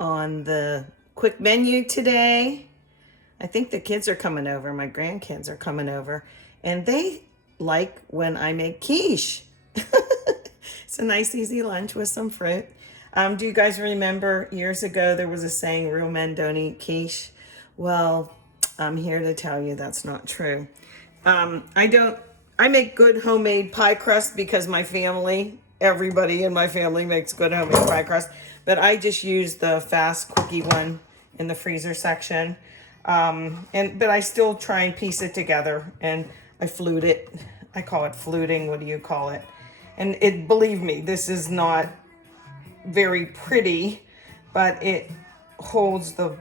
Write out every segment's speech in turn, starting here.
on the quick menu today. I think the kids are coming over, my grandkids are coming over, and they like when I make quiche. It's a nice easy lunch with some fruit. Do you guys remember years ago there was a saying, real men don't eat quiche? Well, I'm here to tell you that's not true. I make good homemade pie crust because everybody in my family makes good homemade pie crust, but I just use the fast quickie one in the freezer section. But I still try and piece it together, and I flute it. I call it fluting. What do you call it? And believe me, this is not very pretty, but it holds the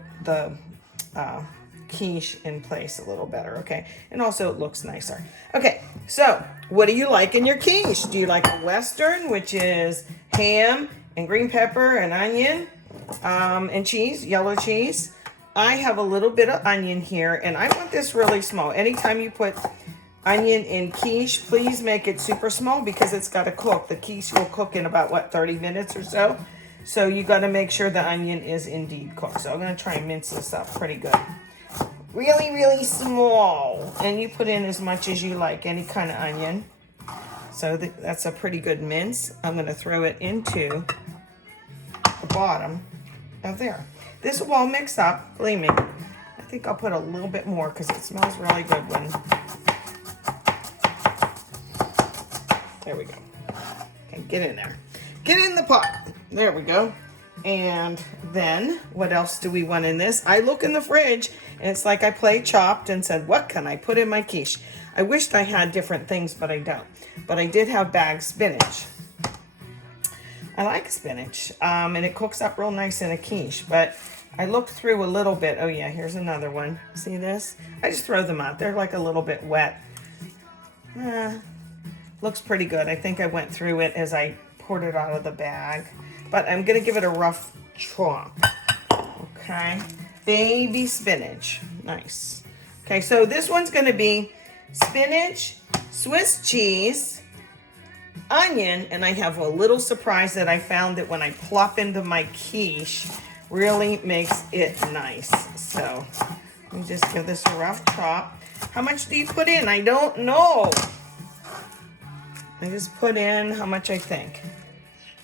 quiche in place a little better, okay? And also it looks nicer. Okay, so what do you like in your quiche? Do you like a Western, which is ham and green pepper and onion and cheese, yellow cheese? I have a little bit of onion here, and I want this really small. Anytime you put onion in quiche, please make it super small because it's got to cook. The quiche will cook in about, 30 minutes or so? So you got to make sure the onion is indeed cooked. So I'm going to try and mince this up pretty good. Really, really small. And you put in as much as you like, any kind of onion. So that's a pretty good mince. I'm going to throw it into the bottom of there. This will all mix up, believe me. I think I'll put a little bit more because it smells really good when... There we go. Okay, get in there. Get in the pot. There we go. And then, what else do we want in this? I look in the fridge, and it's like I played Chopped and said, what can I put in my quiche? I wished I had different things, but I don't. But I did have bagged spinach. I like spinach, and it cooks up real nice in a quiche, but I looked through a little bit. Oh yeah, here's another one. See this? I just throw them out. They're like a little bit wet. Looks pretty good. I think I went through it as I poured it out of the bag, but I'm gonna give it a rough chop. Okay, baby spinach, nice. Okay, so this one's gonna be spinach, Swiss cheese, onion, and I have a little surprise that I found that when I plop into my quiche, really makes it nice. So let me just give this a rough chop. How much do you put in? I don't know. I just put in how much I think.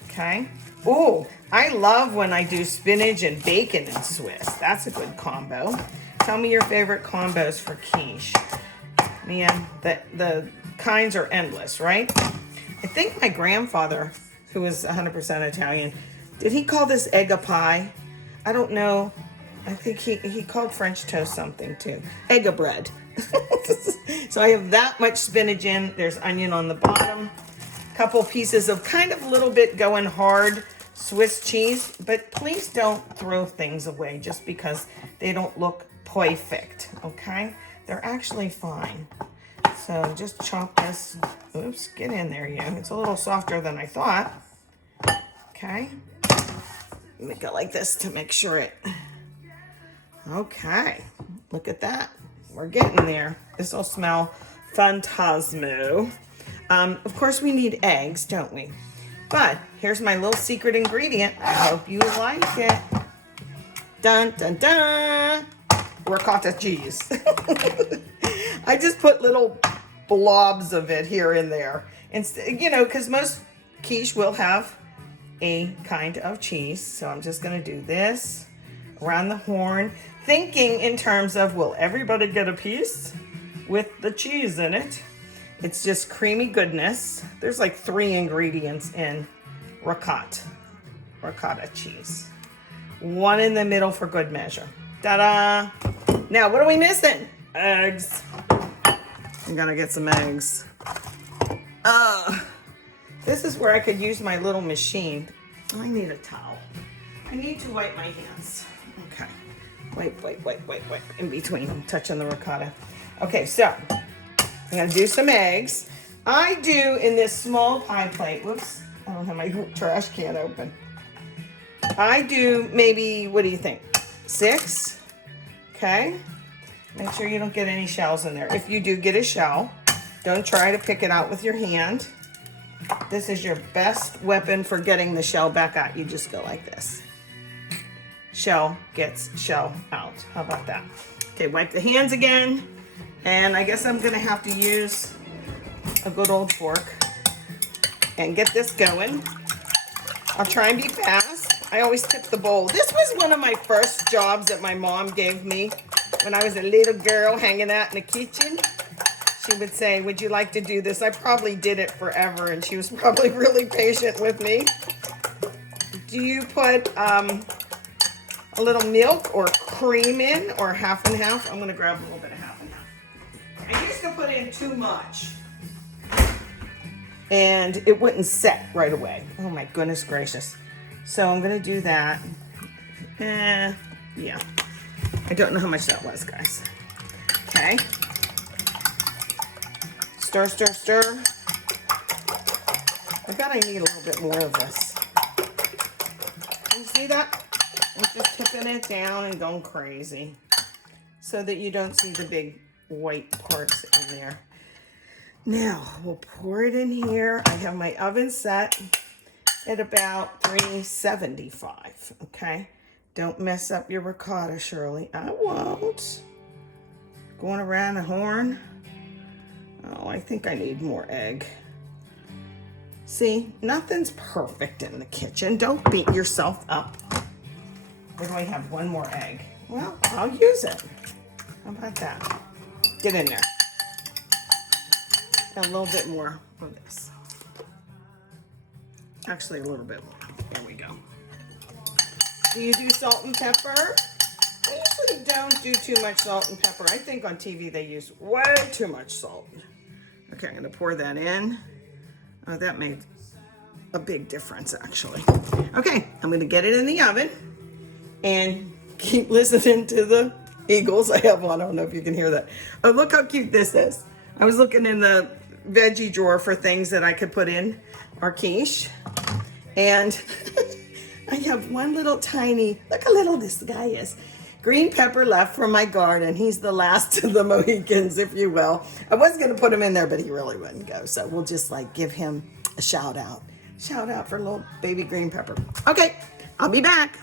Okay. Ooh, I love when I do spinach and bacon and Swiss. That's a good combo. Tell me your favorite combos for quiche. Man, the kinds are endless, right? I think my grandfather, who was 100% Italian, did he call this egg a pie? I don't know. I think he called French toast something too. Egg a bread. So I have that much spinach in. There's onion on the bottom. Couple pieces of kind of a little bit going hard Swiss cheese. But please don't throw things away just because they don't look perfect, okay? They're actually fine. So just chop this. Oops, get in there, you. It's a little softer than I thought. Okay. Make it like this to make sure it... Okay. Look at that. We're getting there. This will smell phantasmo. Of course, we need eggs, don't we? But here's my little secret ingredient. I hope you like it. Dun, dun, dun. Ricotta cheese. I just put little blobs of it here and there. And, you know, because most quiche will have a kind of cheese. So I'm just going to do this around the horn, thinking in terms of, will everybody get a piece with the cheese in it? It's just creamy goodness. There's like 3 ingredients in ricotta cheese. 1 in the middle for good measure. Ta-da! Now, what are we missing? Eggs. I'm gonna get some eggs. This is where I could use my little machine. I need a towel. I need to wipe my hands. Okay. Wipe in between touching the ricotta. Okay, so I'm gonna do some eggs. I do in this small pie plate. Whoops, I don't have my trash can open. I do maybe, what do you think? 6? Okay. Make sure you don't get any shells in there. If you do get a shell, don't try to pick it out with your hand. This is your best weapon for getting the shell back out. You just go like this. shell gets shell out. How about that? Okay, wipe the hands again. And I guess I'm gonna have to use a good old fork and get this going. I'll try and be fast. I always tip the bowl. This was one of my first jobs that my mom gave me when I was a little girl hanging out in the kitchen. She would say, would you like to do this? I probably did it forever, and she was probably really patient with me. Do you put a little milk or cream in, or half and half? I'm gonna grab a little bit of half and half. I used to put in too much, and it wouldn't set right away. Oh my goodness gracious. So I'm gonna do that. Yeah. I don't know how much that was, guys. Okay. Stir, stir, stir. I bet I need a little bit more of this. You see that? I'm just tipping it down and going crazy so that you don't see the big white parts in there. Now, we'll pour it in here. I have my oven set at about 375, okay? Don't mess up your ricotta, Shirley. I won't. Going around the horn. Oh, I think I need more egg. See, nothing's perfect in the kitchen. Don't beat yourself up. We're going to have one more egg. Well, I'll use it. How about that? Get in there. A little bit more of this. Actually, a little bit more. There we go. Do you do salt and pepper? I usually don't do too much salt and pepper. I think on TV they use way too much salt. Okay, I'm going to pour that in. Oh, that made a big difference, actually. Okay, I'm going to get it in the oven and keep listening to the eagles. I have one. I don't know if you can hear that. Oh, look how cute this is. I was looking in the veggie drawer for things that I could put in our quiche. And I have one little tiny, look how little this guy is. Green pepper left from my garden. He's the last of the Mohicans, if you will. I was going to put him in there, but he really wouldn't go. So we'll just like give him a shout out. Shout out for little baby green pepper. Okay, I'll be back.